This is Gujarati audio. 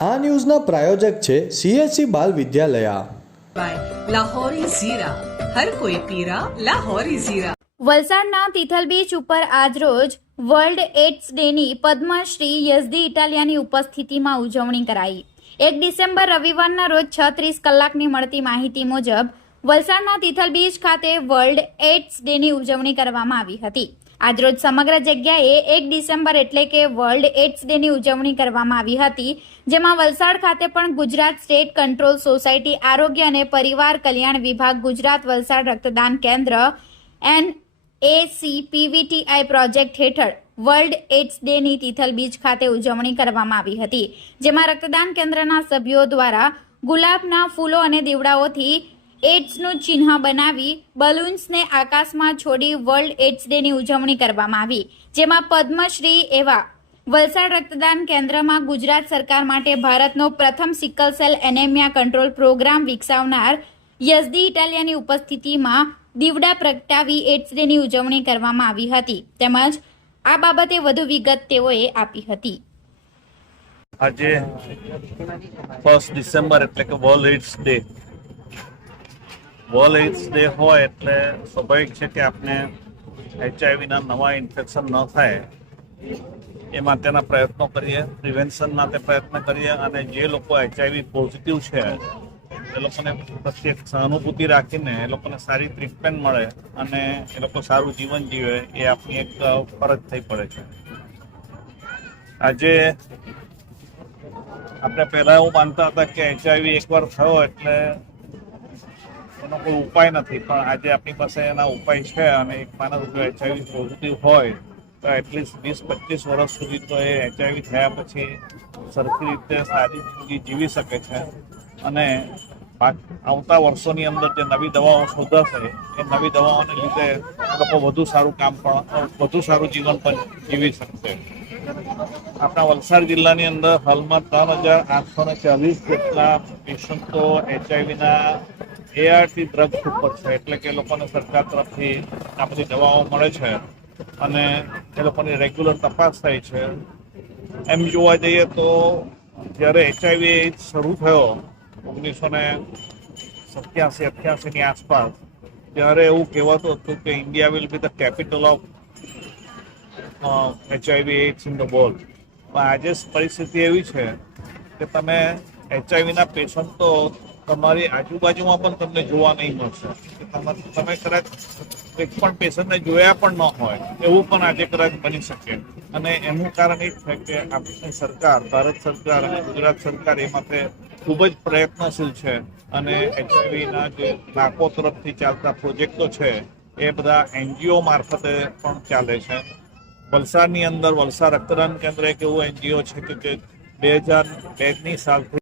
આ ન્યૂઝના પ્રાયોજક છે CSC બાલ વિદ્યાલયા। લાહોરી ઝીરા, હર કોઈ પીરા લાહોરી ઝીરા। વલસાડના તિથલ બીચ ઉપર આજરોજ વર્લ્ડ એઇડ્સ ડેની પદ્મશ્રી યઝદી ઇટાલિયાની ઉપસ્થિતિમાં ઉજવણી કરાઈ। 1 ડિસેમ્બર રવિવારના રોજ 6:30 કલાકની મળતી માહિતી મુજબ વલસાડના તિથલ બીચ ખાતે વર્લ્ડ એઇડ્સ ડેની ઉજવણી કરવામાં આવી હતી। આજરોજ સમગ્ર જગ્યાએ 1 ડિસેમ્બર એટલે કે વર્લ્ડ એઇડ્સ ડેની ઉજવણી કરવામાં આવી હતી, જેમાં વલસાડ ખાતે પણ ગુજરાત સ્ટેટ કંટ્રોલ સોસાયટી આરોગ્ય અને પરિવાર કલ્યાણ વિભાગ ગુજરાત વલસાડ રક્તદાન કેન્દ્ર NACPVTI પ્રોજેક્ટ હેઠળ વર્લ્ડ એઇડ્સ ડેની તિથલ બીચ ખાતે ઉજવણી કરવામાં આવી હતી, જેમાં રક્તદાન કેન્દ્રના સભ્યો દ્વારા ગુલાબના ફૂલો અને દીવડાઓથી એઇડ્સનું ચિહ્ન બનાવી બલૂન્સને આકાશમાં છોડી વર્લ્ડ એઇડ્સ ડેની ઉજવણી કરવામાં આવી, જેમાં પદ્મશ્રી એવા વલસાડ રક્તદાન કેન્દ્રમાં ગુજરાત સરકાર માટે ભારતનો પ્રથમ sickle cell anaemia control programme વિકસાવનાર યઝદી ઇટાલિયાની ઉપસ્થિતિમાં દીવડા પ્રગટાવી એઇડ્સ ડેની ઉજવણી કરવામાં આવી હતી, તેમજ આ બાબતે વધુ વિગત તેઓએ આપી હતી। આજે 1 ડિસેમ્બર એટલે કે વર્લ્ડ એઇડ્સ ડે હોય એટલે સ્વાભાવિક છે કે આપણે HIV-ના નવા ઇન્ફેક્શન ન થાય એ માટેના પ્રયત્નો કરીએ, પ્રિવેન્શન માટે પ્રયત્ન કરીએ અને જે લોકો HIV પોઝિટિવ છે એ લોકોને પ્રત્યેક સહાનુભૂતિ રાખીને એ લોકોને સારી ટ્રીટમેન્ટ મળે અને એ લોકો સારું જીવન જીવે એ આપણી એક ફરજ થઈ પડે છે। આજે આપણે પહેલા એવું માનતા હતા કે HIV એકવાર થયો એટલે એનો કોઈ ઉપાય નથી, પણ આજે આપણી પાસે એના ઉપાય છે અને એક માણસ જો HIV પોઝિટિવ હોય તો એટલીસ્ટ 20-25 વર્ષ સુધી તો એ HIV થયા પછી સરખી રીતે સારી જિંદગી જીવી શકે છે અને આવતા વર્ષોની અંદર જે નવી દવાઓ શોધાશે એ નવી દવાઓને લીધે લોકો વધુ સારું જીવન પણ જીવી શકશે। આપણા વલસાડ જિલ્લાની અંદર હાલમાં 3840 જેટલા પેશન્ટો HIV-ના ART ડ્રગ્સ ઉપર છે, એટલે કે લોકોને સરકાર તરફથી આ બધી દવાઓ મળે છે અને એ લોકોની રેગ્યુલર તપાસ થાય છે। એમ જોવા જઈએ તો જ્યારે HIV શરૂ થયો 1987-88ની આસપાસ, ત્યારે એવું કહેવાતું હતું કે India will be the capital of HIV AIDS in the world. પણ આજે પરિસ્થિતિ એવી છે કે તમે HIV-ના પેશન્ટો તમારી આજુબાજુમાં પણ તમને જોવા નહીં મળશે, તમે કદાચ એક પણ પેશન્ટને જોયા પણ ન હોય એવું પણ આજે કદાચ બની શકે અને એનું કારણ એ છે કે આપણી સરકાર, ભારત સરકાર અને ગુજરાત સરકાર એ માટે ખૂબ જ પ્રયત્નશીલ છે અને HIV-ના જે નાકો તરફથી ચાલતા પ્રોજેક્ટો છે એ બધા NGO મારફતે પણ ચાલે છે। વલસાડની અંદર વલસાડ રક્તદાન કેન્દ્ર એક એવું NGO છે કે જે 2002ની સાલથી